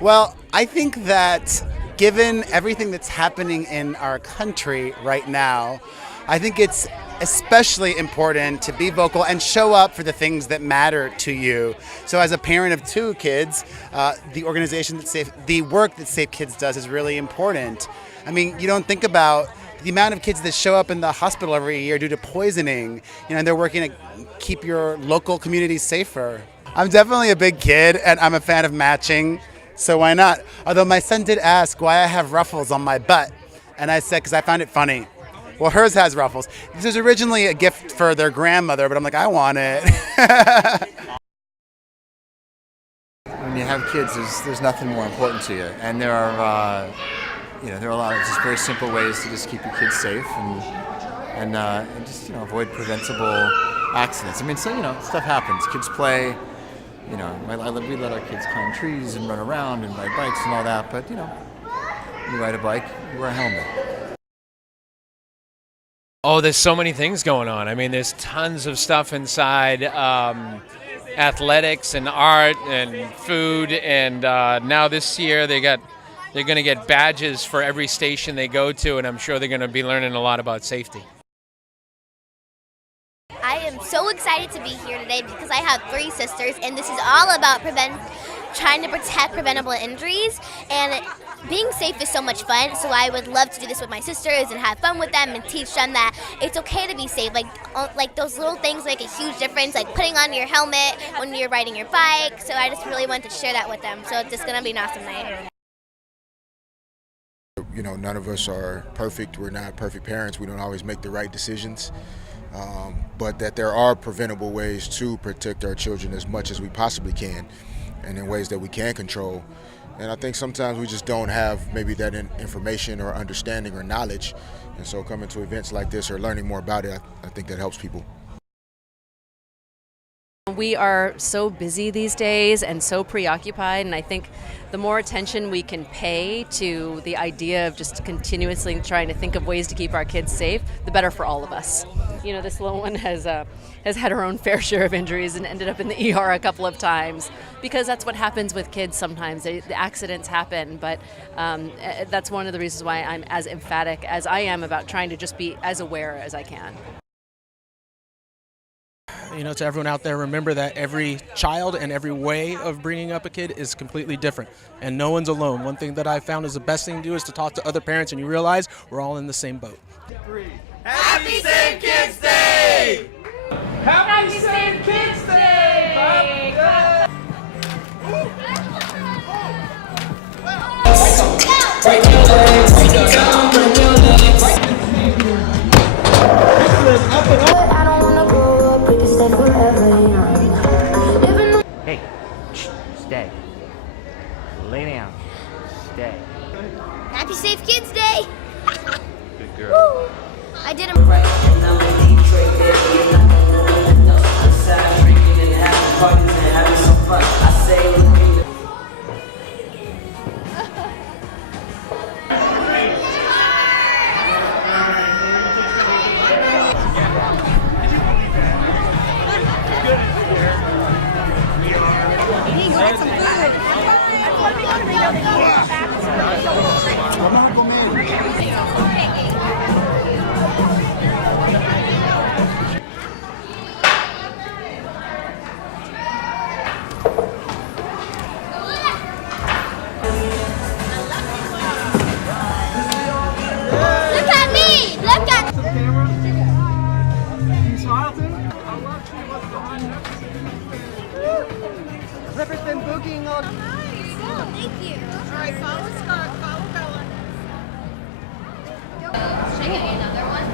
Well, I think that given everything that's happening in our country right now, I think it's especially important to be vocal and show up for the things that matter to you. So, as a parent of two kids, the organization that the work that Safe Kids does is really important. I mean, you don't think about the amount of kids that show up in the hospital every year due to poisoning, and they're working to keep your local communities safer. I'm definitely a big kid, and I'm a fan of matching, so why not? Although my son did ask why I have ruffles on my butt, and I said because I found it funny. Well, hers has ruffles. This was originally a gift for their grandmother, but I'm like, I want it. When you have kids, there's nothing more important to you, and there are there are a lot of just very simple ways to just keep your kids safe and just avoid preventable accidents. I mean, so stuff happens. Kids play. We let our kids climb trees and run around and ride bikes and all that. But you ride a bike, you wear a helmet. Oh, there's so many things going on. I mean, there's tons of stuff inside. Athletics and art and food, and now this year they're going to get badges for every station they go to, and I'm sure they're going to be learning a lot about safety. I am so excited to be here today because I have three sisters, and this is all about trying to protect preventable injuries. And being safe is so much fun, so I would love to do this with my sisters and have fun with them and teach them that it's okay to be safe. Like those little things make a huge difference, like putting on your helmet when you're riding your bike. So I just really wanted to share that with them. So it's just going to be an awesome night. None of us are perfect. We're not perfect parents. We don't always make the right decisions. But that there are preventable ways to protect our children as much as we possibly can, and in ways that we can control. And I think sometimes we just don't have maybe that information or understanding or knowledge. And so coming to events like this or learning more about it, I think that helps people. We are so busy these days and so preoccupied, and I think the more attention we can pay to the idea of just continuously trying to think of ways to keep our kids safe, the better for all of us. This little one has had her own fair share of injuries and ended up in the ER a couple of times, because that's what happens with kids sometimes. The accidents happen, but that's one of the reasons why I'm as emphatic as I am about trying to just be as aware as I can. To everyone out there, remember that every child and every way of bringing up a kid is completely different, and no one's alone. One thing that I found is the best thing to do is to talk to other parents, and you realize we're all in the same boat. Happy Safe Kids Day! Happy Safe Kids Day! Hey, stay. Lay down. Stay. Happy Safe Kids Day! Good girl. Woo. I did them right. Clipper's been boogieing all night. Oh, thank you. All right, follow Scott, follow Bella. Should I get you another one?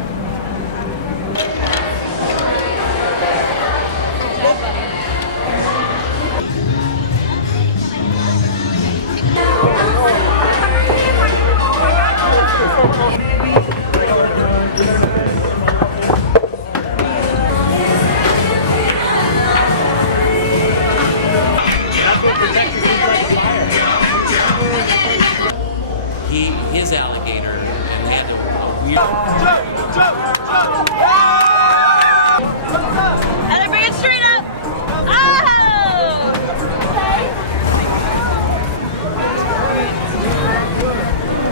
His alligator, and they had to. Jump!